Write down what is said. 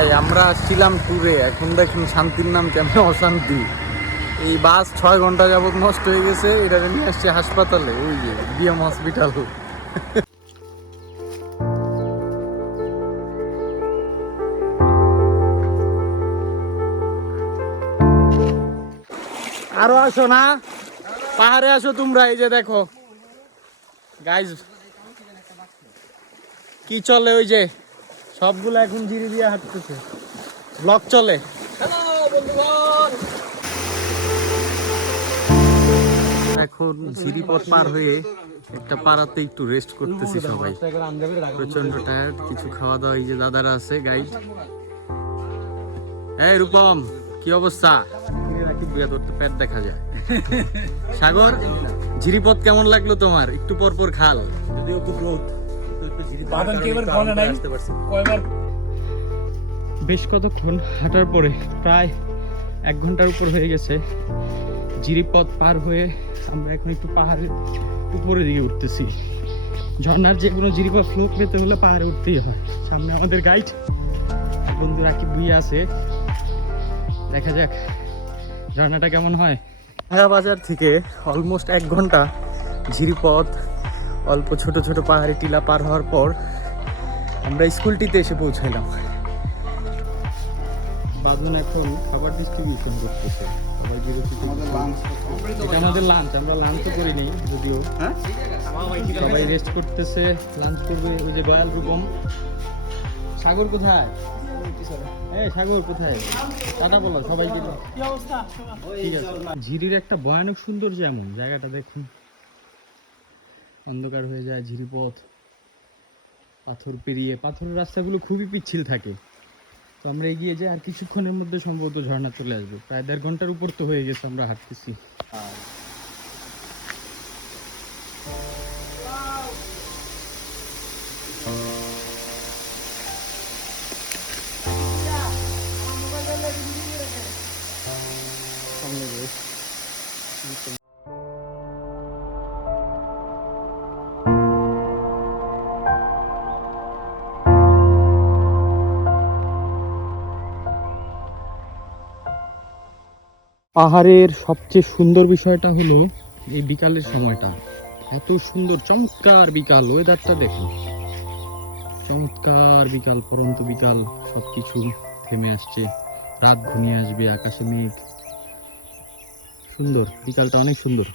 ভাই আমরা আসছিলাম ট্যুরে, এখন দেখুন শান্তির নাম কেমন অশান্তি। এই বাস 6 ঘন্টা যাবত নষ্ট হয়ে গেছে, এটা নিয়ে আসছে হাসপাতালে, ওই যে বিএম হসপিটাল। আরো আসো না, পাহাড়ে আসো তোমরা। এই যে দেখো গাইজ কি চলে, ওই যে সবগুলো এখন জিরি দিয়ে হাঁটতেছে, ব্লক চলে। এখন ঝিরিপথ পার হয়ে একটা পাড়াতে একটু রেস্ট করতেছি সবাই, প্রচন্ড টায়ার্ড। কিছু খাওয়া দাওয়া, এই যে দাদারা আছে গাইড। এই রূপম, কি অবস্থা? তোর তো পেট দেখা যায়। সাগর, ঝিরিপথ কেমন লাগলো তোমার? একটু পর পর খাল। বেশ কতক্ষণ হাঁটার পরে, প্রায় 1 ঘন্টার উপর হয়ে গেছে, জিরিপথ পার হয়ে আমরা এখন একটু পাহাড়ের উপরের দিকে উঠতেছি। ঝর্ণার যে কোনো জিরিপথ ফ্লো পেতে হলে পাহাড়ে উঠতেই হয়। সামনে আমাদের গাইড বন্ধু রাকিব ভুইয়া আছে, দেখা যাক ঝর্ণাটা কেমন হয়। ঢাকা বাজার থেকে অলমোস্ট 1 ঘন্টা ঝিরিপথ, অল্প ছোট ছোট পাহাড়ি টিলা পার হওয়ার পর আমরা স্কুলটিতে এসে পৌঁছাইলাম। বাদন এখন খাবার ডিস্ট্রিবিউশন করতেছে। এটা আমাদের লাঞ্চ, আমরা লাঞ্চও করিনি যদিও। সবাই রেস্ট করতেছে, লাঞ্চ করবে। ওই যে দয়াল রূপম। সাগর কোথায়? সাগর কোথায়? টাটা বলো সবাইকে। ঠিক আছে। ঝিরির একটা ভয়ানক সুন্দর যেমন জায়গাটা দেখুন, অন্ধকার হয়ে যায় ঝিরিপথ, পাথর পেরিয়ে। পাথরের রাস্তাগুলো খুবই পিচ্ছিল থাকে। তো আমরা এগিয়ে যাই, আর কিছুক্ষণের মধ্যে সম্ভবত ঝর্ণা চলে আসবে। প্রায় 1.5 ঘন্টার উপর তো হয়ে গেছে আমরা হাঁটতেছি। পাহাড়ের সবচেয়ে সুন্দর বিষয়টা হলো এই বিকালের সময়টা। এত সুন্দর চমৎকার বিকাল, ওয়েদারটা দেখো, চমৎকার বিকাল, পরন্ত বিকাল। সবকিছু থেমে আসছে, রাত ঘনিয়ে আসবে, আকাশে মেঘ, সুন্দর বিকালটা, অনেক সুন্দর।